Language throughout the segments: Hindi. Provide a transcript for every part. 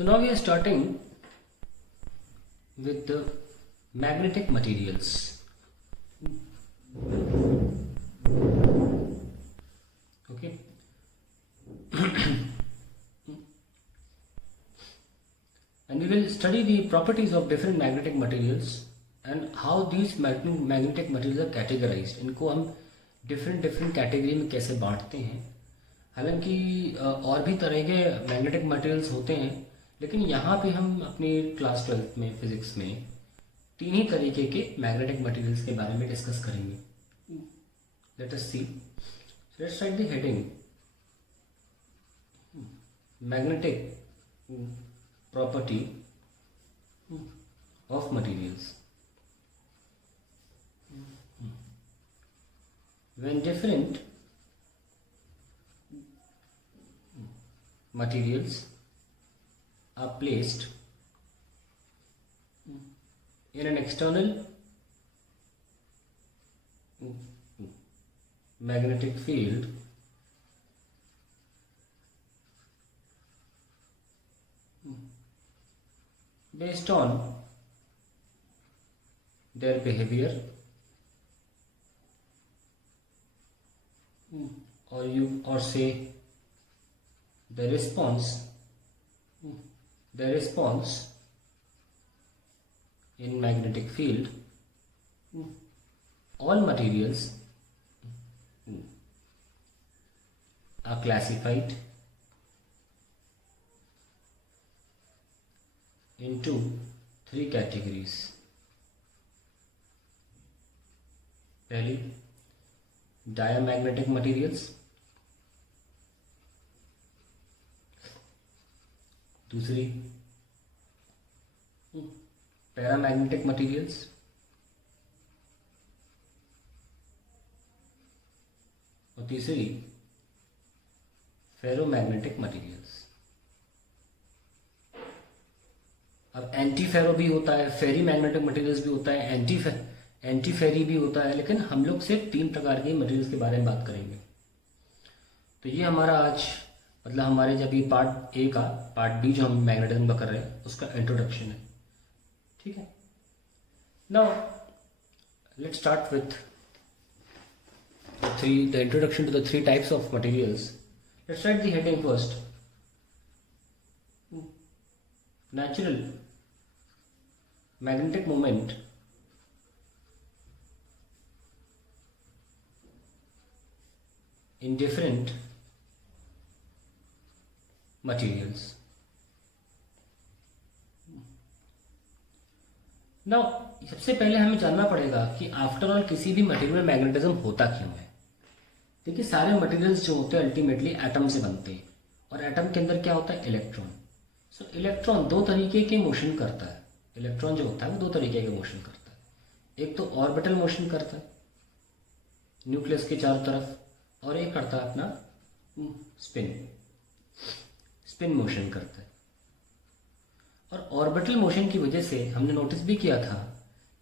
So now we are starting with the magnetic materials. Okay. And we will study the properties of different magnetic materials and how these magnetic materials are categorized. इनको हम different कैटेगरी में कैसे बांटते हैं. हालांकि और भी तरह के मैग्नेटिक मटेरियल्स होते हैं, लेकिन यहाँ पे हम अपनी क्लास 12th में फिजिक्स में तीन ही तरीके के मैग्नेटिक मटेरियल्स के बारे में डिस्कस करेंगे. Let us see. Let's write the heading magnetic property of materials. When different materials are placed in an external magnetic field, based on their behavior, or say the response in magnetic field, all materials are classified into three categories. पहली, diamagnetic materials. दूसरी, पैरामैग्नेटिक मटेरियल्स. और तीसरी, फेरोमैग्नेटिक मटेरियल्स. अब एंटी फेरो भी होता है, फेरी मैग्नेटिक मटेरियल्स भी होता है, एंटी फेरी भी होता है, लेकिन हम लोग सिर्फ तीन प्रकार के मटेरियल्स के बारे में बात करेंगे. तो ये हमारा आज मतलब हमारे जब ये पार्ट ए का, पार्ट बी जो हम मैग्नेटिज्म का कर रहे हैं उसका इंट्रोडक्शन है. ठीक है. Now let's start with the introduction to the three types of materials. Let's write the heading first. Natural magnetic moment in different materials. Now सबसे पहले हमें जानना पड़ेगा कि आफ्टर ऑल किसी भी मटेरियल में मैग्नेटिज्म होता क्यों है. देखिए, सारे मटेरियल्स जो होते हैं अल्टीमेटली एटम से बनते हैं, और एटम के अंदर क्या होता है, इलेक्ट्रॉन. सो इलेक्ट्रॉन दो तरीके के मोशन करता है. इलेक्ट्रॉन जो होता है वो दो तरीके के मोशन करता है. एक तो ऑर्बिटल मोशन करता है न्यूक्लियस के चारों तरफ, और एक करता है अपना स्पिन मोशन करता है. और ऑर्बिटल मोशन की वजह से हमने नोटिस भी किया था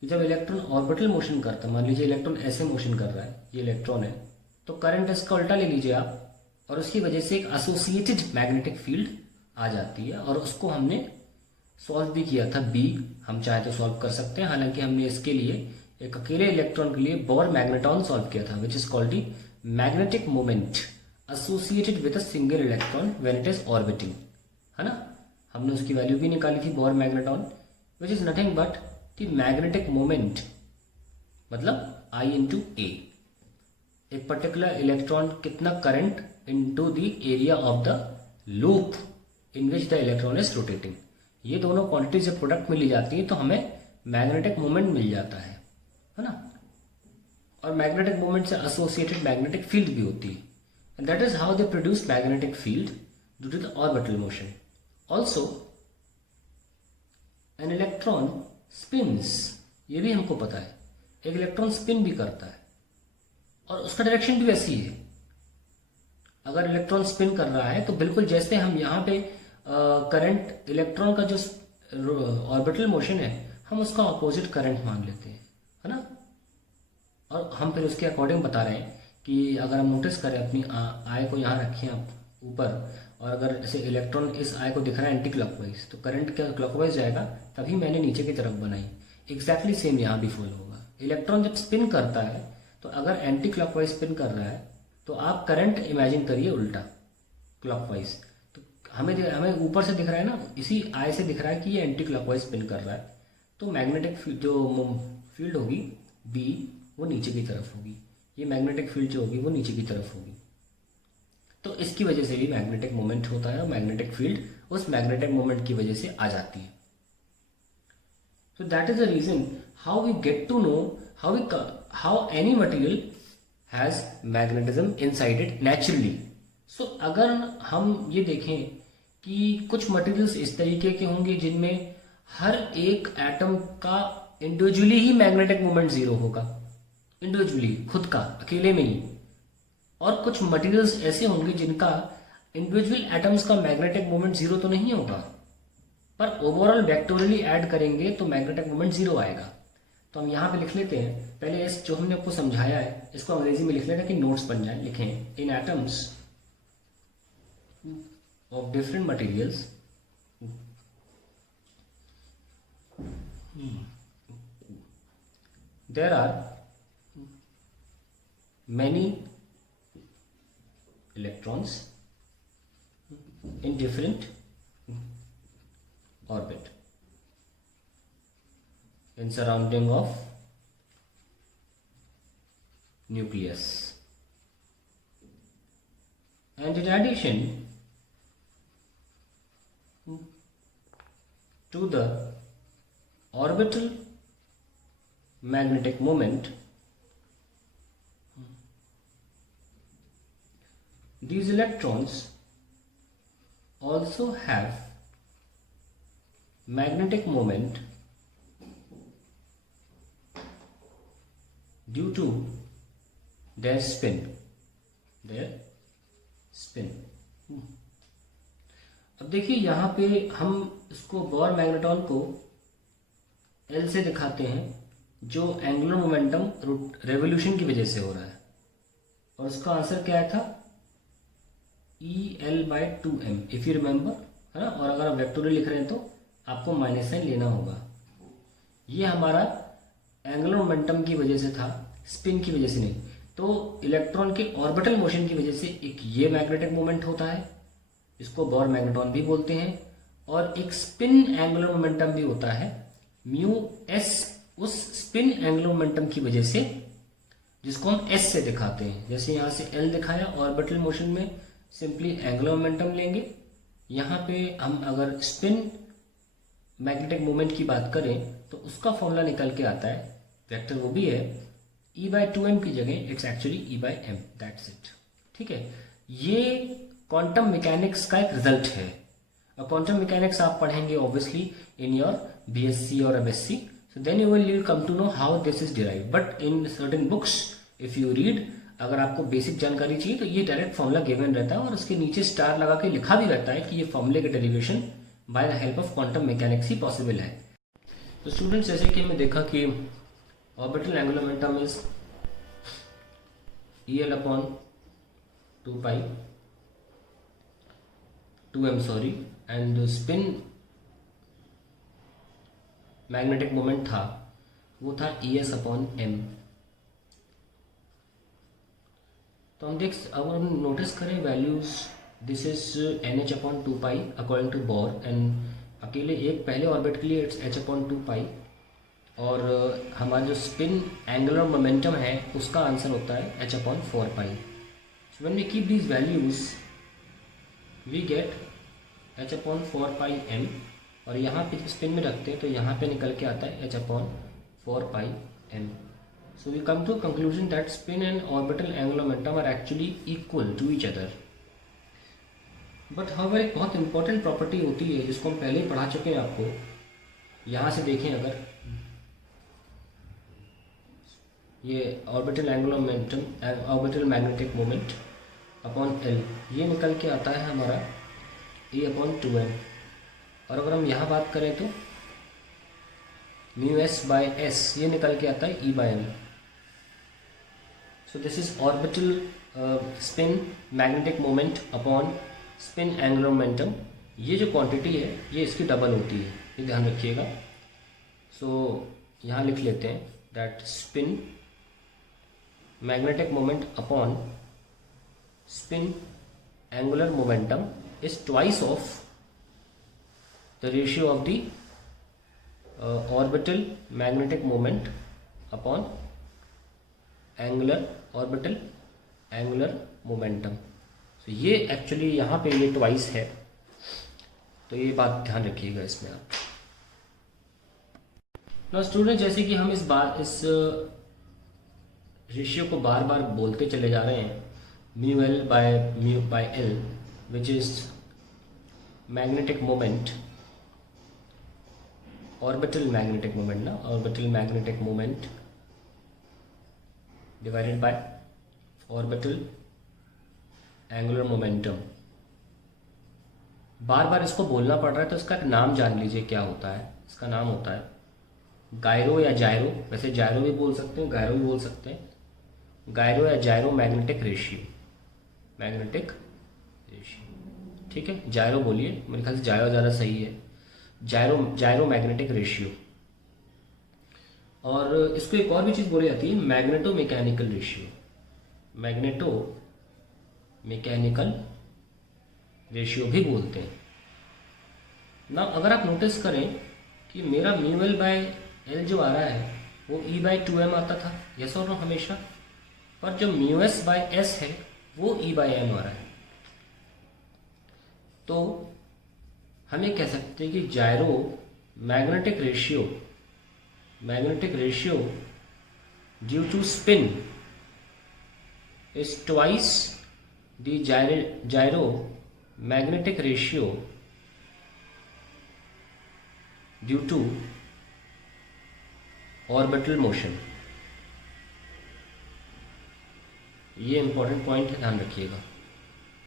कि जब इलेक्ट्रॉन ऑर्बिटल मोशन करता है, मान लीजिए इलेक्ट्रॉन ऐसे मोशन कर रहा है, ये इलेक्ट्रॉन है, तो करंट इसका उल्टा ले लीजिए आप, और उसकी वजह से एक एसोसिएटेड मैग्नेटिक फील्ड आ जाती है. और उसको हमने सॉल्व भी किया था. बी हम चाहे तो सॉल्व कर सकते हैं, हालांकि हमने इसके लिए एक अकेले इलेक्ट्रॉन के लिए बोर मैग्नेटॉन सॉल्व किया था, which is called the magnetic moment associated with a single electron when it is orbiting, है ना. हमने उसकी वैल्यू भी निकाली थी, bore magneton, which is nothing but the magnetic moment, मतलब I इंटू ए. एक पर्टिकुलर इलेक्ट्रॉन कितना current into the area of the loop in which the electron is rotating. ये दोनों क्वांटिटी जब प्रोडक्ट में ली जाती है तो हमें मैग्नेटिक मोमेंट मिल जाता है ना. और मैग्नेटिक मोमेंट से एसोसिएटेड मैग्नेटिक फील्ड भी होती है. And that is how they produce magnetic field due to the orbital motion. Also an electron spins, ये भी हमको पता है, एक इलेक्ट्रॉन स्पिन भी करता है, और उसका डायरेक्शन भी वैसी है. अगर इलेक्ट्रॉन स्पिन कर रहा है तो बिल्कुल जैसे हम यहाँ पे करंट इलेक्ट्रॉन का जो ऑर्बिटल मोशन है, हम उसका अपोजिट करंट मान लेते हैं, है ना. और हम फिर उसके अकॉर्डिंग बता रहे हैं कि अगर हम नोटिस करें, अपनी आई को यहाँ रखें आप ऊपर, और अगर जैसे इलेक्ट्रॉन इस आई को दिख रहा है एंटी क्लॉकवाइज, तो करंट क्या क्लॉकवाइज जाएगा, तभी मैंने नीचे की तरफ बनाई। एग्जैक्टली सेम यहाँ भी फॉलो होगा। इलेक्ट्रॉन जब स्पिन करता है तो अगर एंटी क्लॉकवाइज स्पिन कर रहा है तो आप करंट इमेजिन करिए उल्टा क्लॉकवाइज। तो हमें ऊपर से दिख रहा है ना, इसी आई से दिख रहा है कि ये एंटी क्लॉकवाइज स्पिन कर रहा है, तो मैग्नेटिक जो फील्ड होगी बी वो नीचे की तरफ होगी, ये मैग्नेटिक फील्ड जो होगी वो नीचे की तरफ होगी। तो इसकी वजह से भी मैग्नेटिक मोमेंट होता है और मैग्नेटिक फील्ड उस मैग्नेटिक मोमेंट की वजह से आ जाती है। So that is the reason how we get to know how any material has magnetism inside it naturally. So अगर हम ये देखें कि कुछ मटेरियल्स इस तरीके के होंगे जिनमें हर एक एटम का इंडिविजुअली ही मैग्नेटिक मोमेंट जीरो होगा, इंडिविजुअली खुद का अकेले में ही, और कुछ मटेरियल्स ऐसे होंगे जिनका इंडिविजुअल एटम्स का मैग्नेटिक मोमेंट जीरो तो नहीं होगा, पर ओवरऑल वेक्टोरियली ऐड करेंगे तो मैग्नेटिक मोमेंट जीरो आएगा। तो हम यहाँ पे लिख लेते हैं, पहले इस जो हमने आपको समझाया है इसको अंग्रेजी में लिख लेते हैं कि नोट्स बन जाए। लिखें, in atoms of different materials there are many electrons in different orbit in surrounding of nucleus, and in addition to the orbital magnetic moment, these electrons also have magnetic moment due to their spin. अब देखिए यहाँ पे हम इसको बोर मैग्नेटॉन को L से दिखाते हैं, जो एंगुलर मोमेंटम रेवोल्यूशन की वजह से हो रहा है, और उसका आंसर क्या था, EL/2m इफ यू रिमेंबर, है ना। और अगर आप वेक्टोरियल लिख रहे हैं तो आपको माइनस साइन लेना होगा। ये हमारा एंगुलर मोमेंटम की वजह से था, स्पिन की वजह से नहीं। तो इलेक्ट्रॉन के ऑर्बिटल मोशन की वजह से एक ये मैग्नेटिक मोमेंट होता है, इसको बोर मैग्नेटॉन भी बोलते हैं, और एक स्पिन एंगुलर मोमेंटम भी होता है म्यू एस, उस स्पिन एंगुलर मोमेंटम की वजह से, जिसको हम एस से दिखाते हैं। जैसे यहाँ से एल दिखाया, ऑर्बिटल मोशन में सिंपली एंगुलर मोमेंटम लेंगे। यहाँ पे हम अगर स्पिन मैग्नेटिक मोमेंट की बात करें तो उसका फॉर्मूला निकल के आता है, वेक्टर वो भी है E/2m की जगह it's actually E/m, that's it. ठीक है, ये क्वांटम मैकेनिक्स का एक रिजल्ट है, और क्वांटम मैकेनिक्स आप पढ़ेंगे ऑब्वियसली इन योर BSc और MSc, so then you will come to know how this is derived, but in certain books if you read, अगर आपको बेसिक जानकारी चाहिए तो ये डायरेक्ट फॉर्मूला गिवन रहता है, और उसके नीचे स्टार लगा के लिखा भी रहता है कि ये फॉर्मूले के derivation by the help of quantum mechanics he possible है। तो स्टूडेंट्स, जैसे कि हमने देखा कि orbital angular momentum is EL/2m and spin magnetic moment था वो था ES/m। तो हम अगर हम नोटिस करें values, this is NH/2π according to Bohr, and अकेले एक पहले ऑर्बिट के लिए इट्स H/2π, और हमारा जो स्पिन एंगुलर मोमेंटम है उसका आंसर होता है H/4π। So when we keep these values we get H/4πm, और यहाँ पे स्पिन में रखते हैं तो यहाँ पे निकल के आता है H/4πm। So we come to a conclusion that spin and orbital angular momentum are actually equal to each other. But however एक बहुत important property होती है जिसको हम पहले ही पढ़ा चुके हैं आपको। यहाँ से देखें अगर ये orbital angular momentum, orbital magnetic moment upon L, ये निकल के आता है हमारा E/2m, और अगर हम यहाँ बात करें तो μs/s ये निकल के आता है E/m। So this is orbital spin magnetic moment upon spin angular momentum, ये जो क्वांटिटी है ये इसकी डबल होती है, ये ध्यान रखिएगा। सो यहाँ लिख लेते हैं that spin magnetic moment upon spin angular momentum is twice of the ratio of the orbital magnetic moment upon orbital angular momentum. तो ये एक्चुअली यहाँ पे ये ट्वाइस है, तो ये बात ध्यान रखिएगा इसमें आप। ना स्टूडेंट, जैसे कि हम इस रेशियो को बार बार बोलते चले जा रहे हैं, mu L by L which is magnetic moment, orbital magnetic moment ना, orbital magnetic moment divided by orbital angular momentum. बार बार इसको बोलना पड़ रहा है तो इसका एक नाम जान लीजिए क्या होता है। इसका नाम होता है गायरो या जायरो, वैसे जायरो भी बोल सकते हैं, गायरो भी बोल सकते हैं। गायरो या जायरो मैग्नेटिक रेशियो, मैग्नेटिक रेशियो, ठीक है। जायरो बोलिए, मेरे ख्याल से जायरो ज़्यादा सही है। जायरो मैग्नेटिक रेशियो। और इसको एक और भी चीज़ बोली जाती है magneto mechanical ratio, magneto mechanical ratio भी बोलते हैं ना। अगर आप नोटिस करें कि मेरा म्यू एल बाय एल जो आ रहा है वो ई बाय 2m आता था, यस और नो, हमेशा। पर जो म्यू एस बाय एस है वो ई बाय एम आ रहा है। तो हम ये कह सकते हैं कि gyro magnetic ratio due to spin is twice the gyro magnetic ratio due to orbital motion. ये इंपॉर्टेंट पॉइंट है, ध्यान रखिएगा।